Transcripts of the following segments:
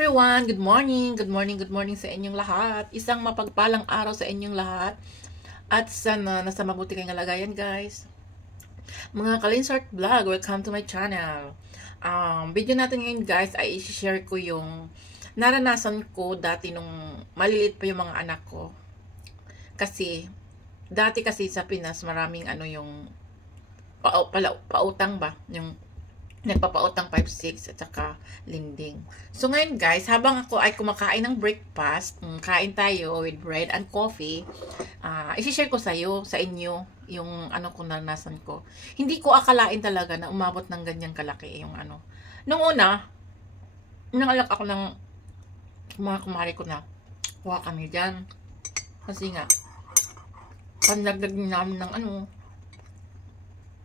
everyone! Good morning! Good morning, good morning sa inyong lahat. Isang mapagpalang araw sa inyong lahat. At sana nasa mabuti kayong kalagayan, guys. Mga Kalinsart Vlog, welcome to my channel. Video natin ngayon, guys, ay i-share ko yung naranasan ko dati nung maliliit pa yung mga anak ko. Kasi, dati kasi sa Pinas, maraming yung pautang ba? Yung nagpapautang 5-6 at saka linding. So ngayon guys, habang ako ay kumakain ng breakfast, kain tayo with bread and coffee, isi-share ko sa inyo, yung ko naranasan ko. Hindi ko akalain talaga na umabot ng ganyang kalaki yung Nung una, nangalak ako ng mga kumari ko na kuha kami dyan. Kasi nga, pandagdag namin ng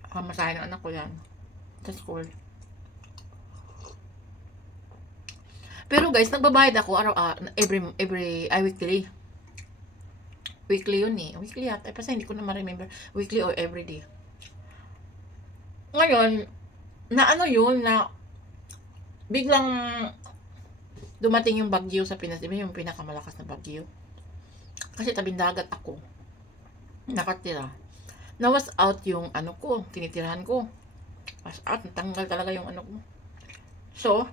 pamasahe ng anak ko yan sa school. Pero guys, nagbabayad ako weekly. Weekly yun eh. Weekly yata. Kasi hindi ko na ma-remember. Weekly or everyday. Ngayon, na biglang dumating yung bagyo sa Pinas. Diba yung pinakamalakas na bagyo? Kasi tabing dagat ako. Nakatira. Na-was out yung ko. Tinitirahan ko. Was out. Natanggal talaga yung ko. So,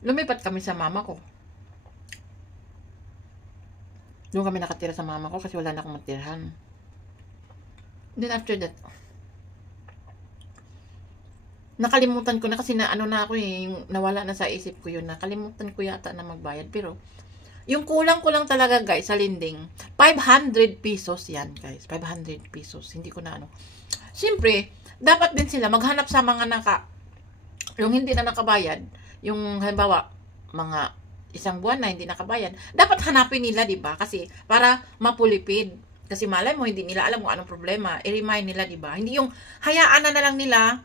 lumipat kami sa mama ko. Doon kami nakatira sa mama ko kasi wala na akong matirahan. Then after that, nakalimutan ko na kasi ako nawala na sa isip ko yun. Nakalimutan ko yata na magbayad. Pero, yung kulang ko lang talaga guys sa lending, 500 pesos yan guys. 500 pesos. Hindi ko na Siyempre, dapat din sila maghanap sa mga yung hindi na nakabayad. Yung halimbawa, mga isang buwan na hindi nakabayad, dapat hanapin nila, di ba? Kasi para mapulipid. Kasi malay mo, hindi nila alam kung anong problema. I-remind nila, di ba? Hindi yung hayaan na lang nila.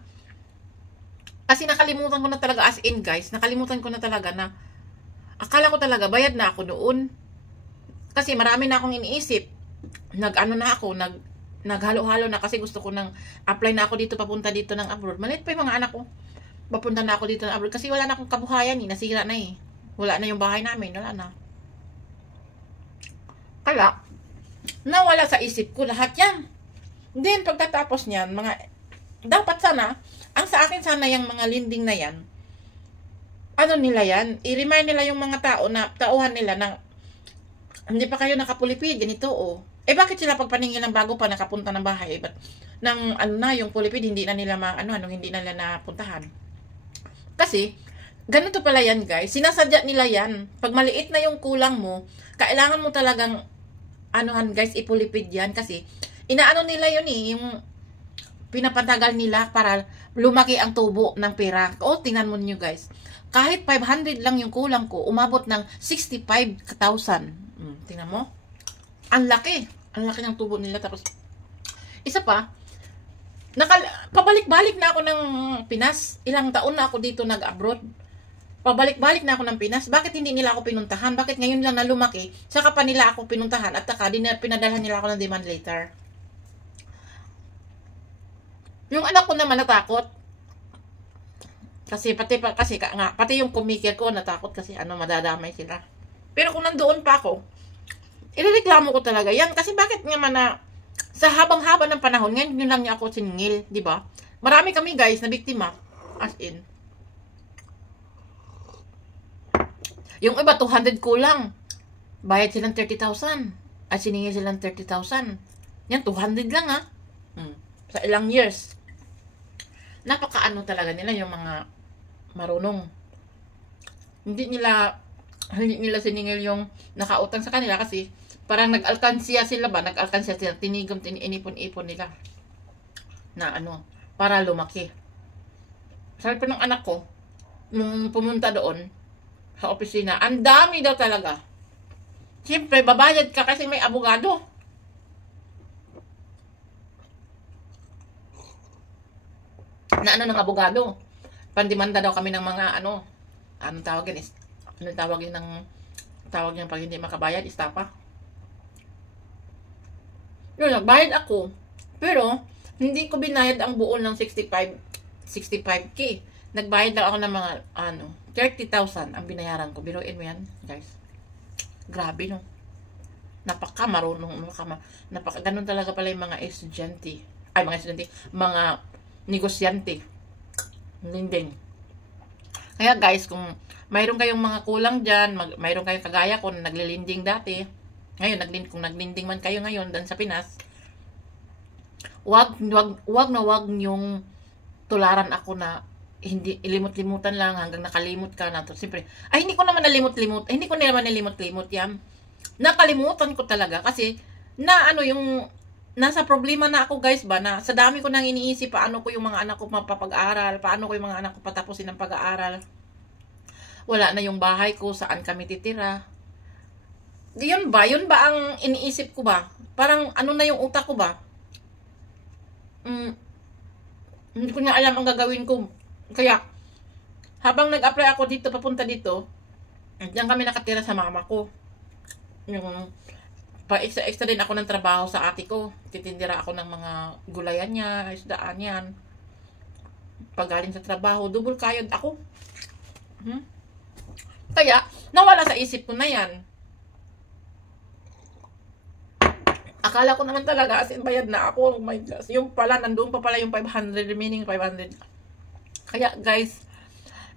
Kasi nakalimutan ko na talaga, as in guys, nakalimutan ko na talaga na akala ko talaga, bayad na ako noon. Kasi marami na akong iniisip. Naghalo-halo na kasi gusto ko nang apply na ako dito, papunta dito ng abroad. Maliit pa yung mga anak ko. Papunta na ako dito ng abroad kasi wala na akong kabuhayan nasira na wala na yung bahay namin, wala na. Kaya nawala sa isip ko lahat yan. Then pagtatapos niyan, dapat sana, ang sa akin sana yung mga lending na yan, nila yan, i-remind nila yung mga tauhan nila na hindi pa kayo nakapulipid, ganito bakit sila pagpaningin ng bago pa nakapunta ng bahay? But yung pulipid, hindi na nila hindi na nila napuntahan. Kasi, ganito pala yan guys. Sinasadya nila yan. Pag maliit na yung kulang mo, kailangan mo talagang, guys, ipulipid yan. Kasi, nila yun yung pinapatagal nila para lumaki ang tubo ng pera. Tingnan mo nyo guys. Kahit 500 lang yung kulang ko, umabot ng 65,000. Tingnan mo. Ang laki. Ang laki ng tubo nila. Tapos, isa pa, pabalik-balik na ako ng Pinas. Ilang taon na ako dito nag-abroad. Pabalik-balik na ako ng Pinas. Bakit hindi nila ako pinuntahan? Bakit ngayon lang na lumaki, saka pa nila ako pinuntahan at pinadalhan nila ako ng demand letter? Yung anak ko naman natakot. Kasi pati yung kumikir ko natakot kasi madadamay sila. Pero kung nandoon pa ako, irereklamo ko talaga yan. Kasi bakit naman sa habang-haba ng panahon, ngayon yun lang niya ako siningil, di ba? Marami kami guys na biktima. As in. Yung iba, 200 kulang. Bayad silang 30,000. At siningil silang 30,000. Yan, 200 lang Sa ilang years. Napaka talaga nila yung mga marunong. Hindi nila siningil yung nakautang sa kanila kasi parang nag-alkansya sila ba? Nag-alkansya sila. Inipon-ipon nila. Na para lumaki. Sabi pa ng anak ko, nung pumunta doon, sa opisina, ang dami daw talaga. Siyempre, babayad ka kasi may abogado. Na ng abogado. Pandimanda daw kami ng mga anong tawag yan? Anong tawag yun tawag niya pag hindi makabayad? Istapa. Yun, nagbayad ako. Pero, hindi ko binayad ang buo ng 65K. Nagbayad lang ako ng mga, 30,000 ang binayaran ko. Biruin mo yan, guys. Grabe, no? Napaka-marunong, ganun talaga pala yung mga estudyante. Mga negosyante. Linding. Kaya guys, kung mayroon kayong mga kulang dyan, mayroon kayong kagaya ko na naglilinding dati, ngayon, kung naglinding man kayo ngayon dan sa Pinas, wag nyong tularan ako na hindi ilimot-limutan lang hanggang nakalimot ka na. Siyempre, hindi ko naman nalimot-limot yan. Nakalimutan ko talaga kasi nasa problema na ako guys ba, na sa dami ko nang iniisip paano ko yung mga anak ko mapapag-aral, paano ko yung mga anak ko patapusin ang pag-aaral. Wala na yung bahay ko, saan kami titira. Yun ba ang iniisip ko ba? Parang na yung utak ko ba? Hindi ko na alam ang gagawin ko. Kaya, habang nag-apply ako dito, papunta dito, diyan kami nakatira sa mama ko. Yung pa-extra din ako ng trabaho sa ate ko. Titindira ako ng mga gulayan niya, isdaan yan. Pag galing sa trabaho, double kayod ako. Kaya, nawala sa isip ko na yan. Akala ko naman talaga, as in bayad na ako. Oh my gosh. Yung pala, nandun pa pala yung 500, remaining 500. Kaya guys,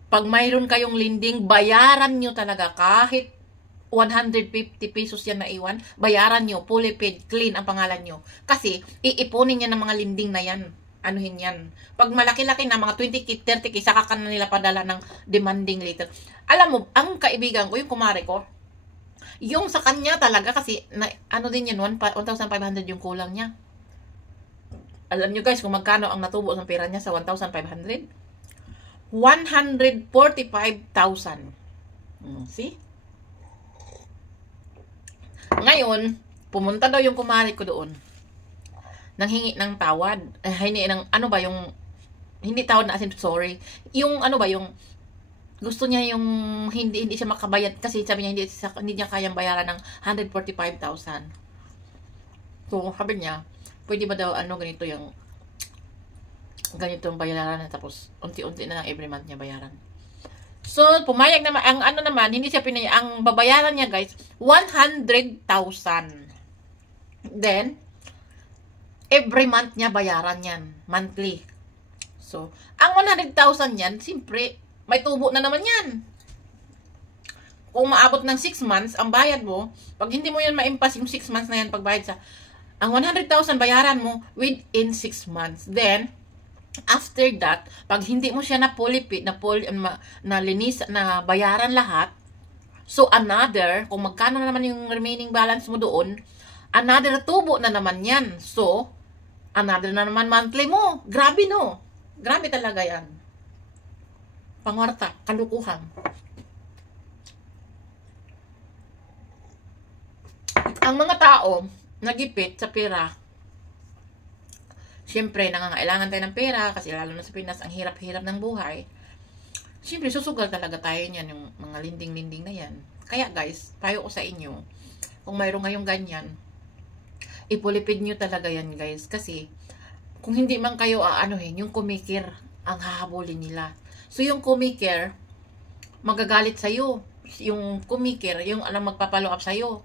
pag mayroon kayong lending, bayaran nyo talaga kahit 150 pesos yan na iwan, bayaran nyo, fully paid, clean ang pangalan nyo. Kasi, iipunin yan ng mga lending na yan. Anuhin yan. Pag malaki-laki na, mga 20k, 30k, saka ka na nila padala ng demanding later. Alam mo, ang kaibigan ko, yung kumare ko, yung sa kanya talaga, kasi, din yan, 1,500 yung kulang niya. Alam nyo guys, kung magkano ang natubo ng pera niya sa 1,500? 145,000. See? Ngayon, pumunta daw yung kumari ko doon. Nanghingi ng tawad. Hingi ng, hindi tawad na as in sorry. Yung, yung, gusto niya yung, hindi siya makabayad kasi sabi niya, hindi niya kayang bayaran ng 145,000. So, sabi niya, pwede ba daw, ganito yung, ganito yung bayaran na tapos, unti-unti na lang every month niya bayaran. So, pumayag naman, hindi siya pinayag, ang babayaran niya guys, 100,000. Then, every month niya bayaran yan, monthly. So, ang 100,000 yan, siyempre, may tubo na naman yan. Kung maabot ng 6 months, ang bayad mo, pag hindi mo yan ma-impass yung 6 months na yan, pagbayad sa, ang 100,000 bayaran mo within 6 months. Then, after that, pag hindi mo siya na linis, na bayaran lahat, so another, kung magkano na naman yung remaining balance mo doon, another tubo na naman yan. So, another na naman monthly mo. Grabe no? Grabe talaga yan. Pangwarta, kalukuhan. Ang mga tao, nagipit sa pera, siyempre, nangangailangan tayo ng pera kasi lalo na sa Pinas, ang hirap-hirap ng buhay. Siyempre, susugal talaga tayo niyan, yung mga linding-linding na yan. Kaya guys, payo ko sa inyo, kung mayroong ngayong ganyan, ipulipid nyo talaga yan guys. Kasi, kung hindi man kayo yung kumikir, ang hahabulin nila. So, yung kumikir, magagalit sa'yo. Yung kumikir, yung magpapalo up sa'yo.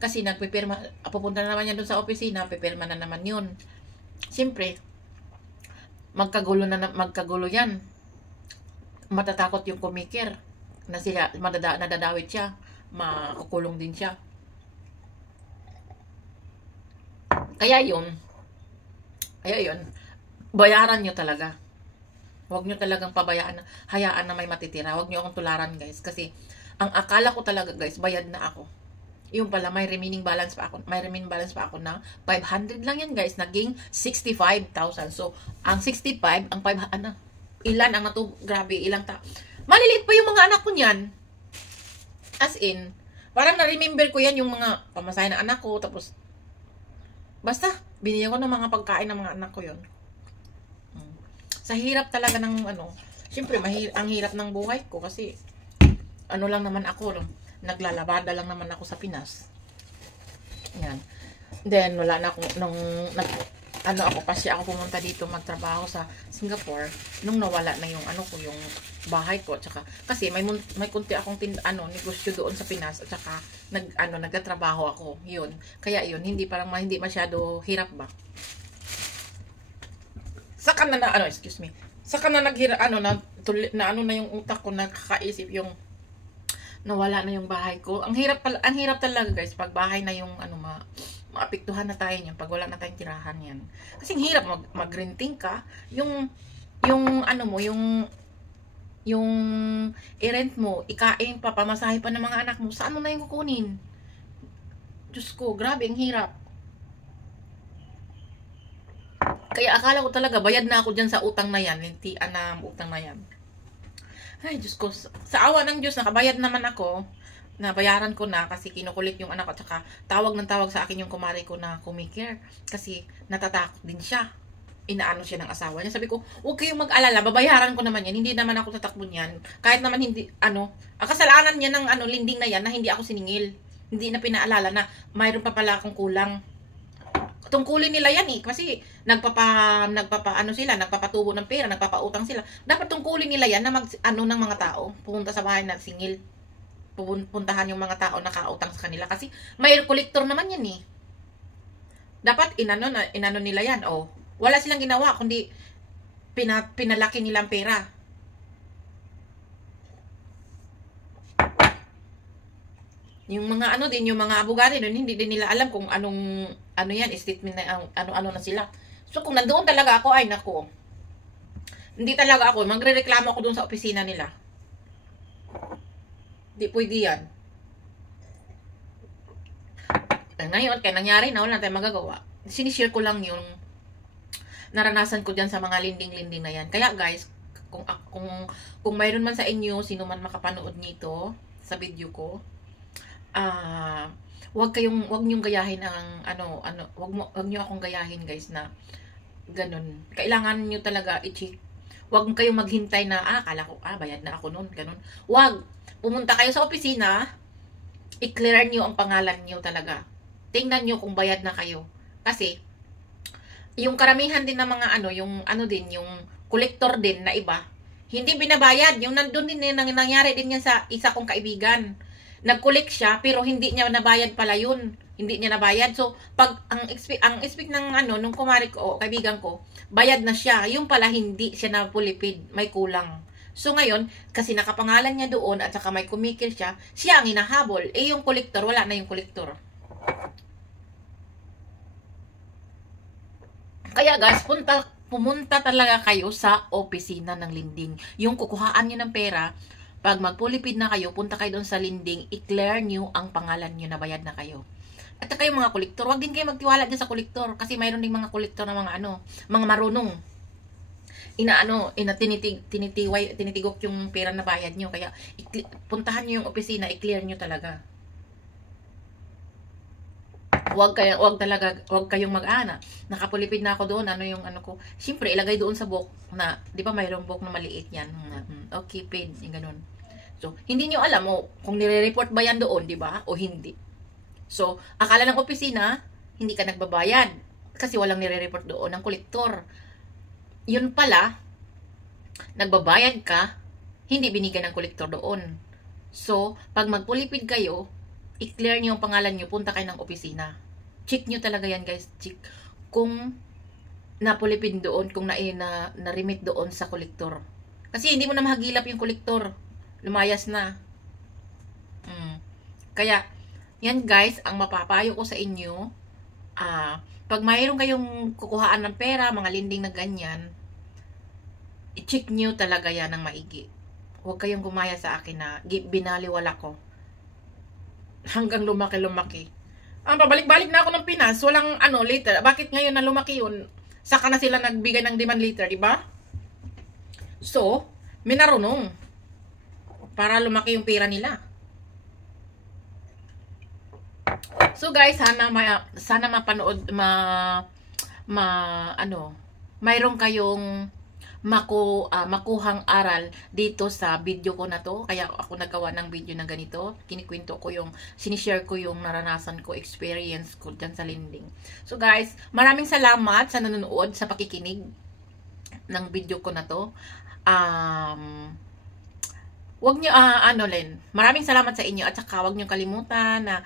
Kasi nagpipirma, pupunta na naman yan doon sa opisina, pipirma na naman yun. Siyempre, magkagulo yan. Matatakot yung kumikir na sila, nadadawit siya, makukulong din siya. Kaya yun, bayaran nyo talaga. Huwag nyo talagang pabayaan, hayaan na may matitira. Huwag nyo akong tularan guys. Kasi, ang akala ko talaga guys, bayad na ako. Yung pala, may remaining balance pa ako na 500 lang yan guys. Naging 65,000. So, ang 65, ang 5, ilan ang grabe, ilang maliliit pa yung mga anak ko niyan. As in, parang na-remember ko yan yung mga pamasahe ng anak ko. Tapos, basta, binigyan ko ng mga pagkain ng mga anak ko yon. Sa hirap talaga ng siyempre, ang hirap ng buhay ko kasi, lang naman ako, naglalabada lang naman ako sa Pinas. Yan. Then, wala na akong, ano ako, kasi ako pumunta dito magtrabaho sa Singapore nung nawala na yung ano ko, yung bahay ko, tsaka kasi may kunti akong negosyo doon sa Pinas, at saka nagtatrabaho ako, yun. Kaya yun, hindi masyado hirap ba. Saka na excuse me. Saka na yung utak ko nakakaisip yung nawala na yung bahay ko. Ang hirap talaga, guys, pag bahay na yung maapektuhan na tayo niyan pag wala na tayong tirahan yan. Kasi hirap mag-renting ka, yung i-rent mo, ikain pa, pamasahe pa ng mga anak mo, saan mo na yung kukunin? Diyos ko, grabe, ang hirap. Kaya akala ko talaga, bayad na ako dyan sa utang na yan, utang na yan. Ay, Diyos ko, sa awa ng Diyos, nakabayad naman ako, nabayaran ko na kasi kinukulit yung anak ko, tsaka tawag sa akin yung kumari ko na kumikir kasi natatakot din siya. Inaano siya ng asawa niya. Sabi ko, huwag kayong mag-alala, babayaran ko naman yan, hindi naman ako tatakbo niyan. Kahit naman hindi, ang kasalanan niya ng linding na yan na hindi ako siningil. Hindi na pinaalala na mayroon pa pala akong kulang. Tungkulin nila yan kasi nagpapatubo ng pera, nagpapautang sila. Dapat tungkulin nila yan na ng mga tao, pupunta sa bahay na singil. Pupuntahan yung mga tao nakautang sa kanila kasi may collector naman yan dapat inano nila yan. Wala silang ginawa kundi pinalaki nilang pera. Yung mga yung mga abogado doon, hindi din nila alam kung anong yan, statement na ano na sila. So kung nandoon talaga ako, ay nako, hindi talaga ako magrereklamo ako doon sa opisina nila. Di pwede yan. Ngayon, kaya nangyari na, wala tayong magagawa. Sinishare ko lang yung naranasan ko dyan sa mga linding-linding na yan. Kaya guys, kung mayroon man sa inyo, sino man makapanood nito sa video ko, wag niyong gayahin wag niyo akong gayahin, guys, na ganun. Kailangan niyo talaga i-check. Wag kayong maghintay na akala ko bayad na ako noon, ganun. Wag. Pumunta kayo sa opisina, i-clear niyo ang pangalan niyo talaga. Tingnan niyo kung bayad na kayo. Kasi yung karamihan din ng mga yung collector din na iba, hindi binabayad. Yung nandun din nangyari din yan sa isa kong kaibigan. Nag-collect siya pero hindi niya nabayad pala yun. Hindi niya nabayad. So pag ang expect ng nung kumari ko, kaibigan ko, bayad na siya. Yung pala hindi siya napulipid, may kulang. So ngayon, kasi nakapangalan niya doon at saka may kumikil siya ang hinahabol. Yung collector, wala na yung collector. Kaya guys, pumunta talaga kayo sa opisina ng linding. Yung kukuhaan niyo ng pera, pag magpulipid na kayo, punta kayo doon sa linding, i-clear niyo ang pangalan niyo na bayad na kayo. At saka yung mga kolektor, wag din kayo magtiwala dyan sa kolektor kasi mayroon ding mga kolektor na mga marunong. Tinitigok yung pera na bayad nyo. Kaya puntahan nyo yung opisina, i-clear nyo talaga. Wag kayong mag-ana. Nakapulipid na ako doon, ko. Siyempre, ilagay doon sa book na, di ba mayroong book na maliit yan. Okay, paid, yung ganun. So, hindi nyo alam kung nire-report ba yan doon, di ba? O hindi. So, akala ng opisina, hindi ka nagbabayad. Kasi walang nire-report doon ng kolektor. Yun pala, nagbabayad ka, hindi binigyan ng kolektor doon. So, pag magpulipid kayo, i-clear nyo ang pangalan nyo, punta kayo ng opisina. Check nyo talaga yan, guys. Check kung napulipid doon, kung na-remit doon sa kolektor. Kasi hindi mo na mahagilap yung kolektor. Lumayas na. Kaya, yan guys, ang mapapayo ko sa inyo, pag mayroon kayong kukuhaan ng pera, mga linding na ganyan, i-check nyo talaga yan ng maigi. Huwag kayong gumaya sa akin na binaliwala ko. Hanggang lumaki-lumaki. Pabalik-balik na ako ng Pinas, walang later. Bakit ngayon na lumaki yun? Saka na sila nagbigay ng demand later, diba? So, minarunong. Para lumaki yung pera nila. So guys, sana mapanood mayroon kayong makuhang aral dito sa video ko na to. Kaya ako nagawa ng video na ganito. Kinikwento ko sinishare ko yung naranasan ko, experience ko dyan sa lending. So guys, maraming salamat sa nanonood, sa pakikinig ng video ko na to. Wag nyo, maraming salamat sa inyo at saka wag nyo kalimutan na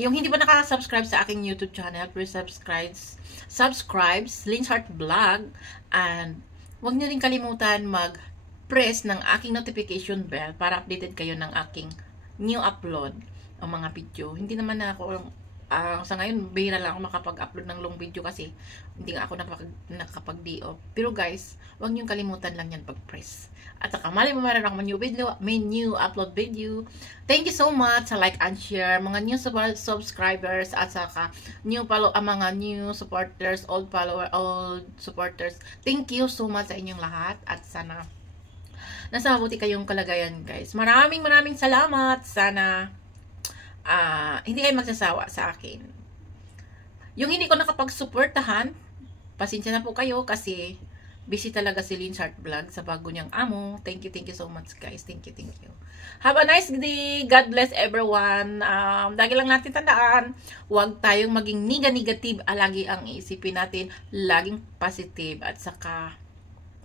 yung hindi pa nakaka-subscribe sa aking YouTube channel, please subscribe, Lynn's Heart Vlog, and huwag niyo rin kalimutan mag-press ng aking notification bell para updated kayo ng aking new upload o mga video. Hindi naman na ako, sa ngayon, bihira lang ako makapag-upload ng long video kasi hindi nga ako nakapag-DO. Pero guys, huwag niyong kalimutan lang yan pag-press. At saka, mali mo meron ako may new upload video. Thank you so much sa like and share, mga new subscribers, at saka mga new supporters, old supporters. Thank you so much sa inyong lahat at sana nasa mabuti kayong kalagayan, guys. Maraming salamat. Sana hindi kayo magsasawa sa akin. Yung hindi ko nakapag-supportahan, pasensya na po kayo kasi busy talaga si Lynn's Heart Vlog sa bago niyang amo. Thank you so much, guys. Thank you. Have a nice day. God bless everyone. Lagi lang natin tandaan, huwag tayong maging negative. Lagi ang iisipin natin, laging positive. At saka,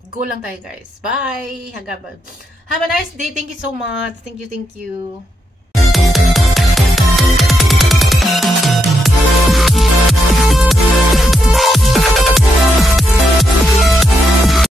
go lang tayo, guys. Bye! Have a nice day. Thank you so much. Thank you.